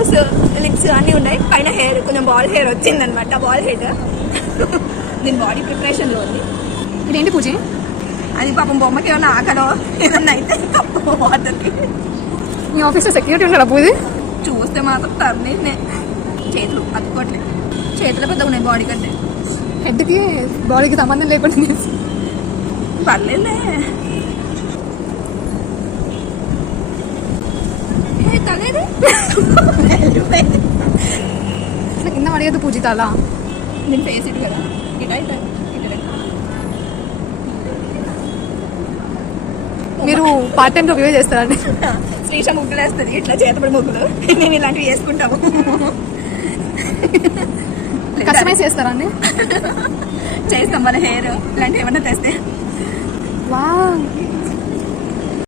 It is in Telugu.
నోస్ లిప్స్ అన్నీ ఉన్నాయి. పైన హెయిర్ కొంచెం బాల్ హెయిర్ వచ్చిందనమాట. బాల్ హెయిర్ దీని బాడీ ప్రిపరేషన్లో ఉంది. ఇదేంటి పూజ? అది పాపం బొమ్మకి ఏమన్నా ఆకలో ఏమన్నా అయితే తప్పు వాటర్కి. మీ ఆఫీస్లో సెక్యూరిటీ ఉన్నాడా పూజ? చూస్తే మాత్రం టర్నే చేతులు అతుక్కోట్లేదు. చేతులు పెద్ద ఉన్నాయి బాడీ కంటే. హెడ్కి బాడీకి సంబంధం లేకుండా పర్లేదులే. తలేదు కింద అడిగదు పూజ తల. నేను ఫేస్ ఇటు కదా ఇటు అయితే మీరు పార్ట్ టైం రివ్యూ చేస్తారండి? శ్రీష ముగ్గులు వేస్తుంది ఇట్లా చేతపడి ముగ్గులు. మేము ఇలాంటివి వేసుకుంటాము. కస్టమైజ్ చేస్తారండి? చేస్తాం. మన హెయిర్ ఇలాంటివి ఏమన్నా తెస్తే. వావ్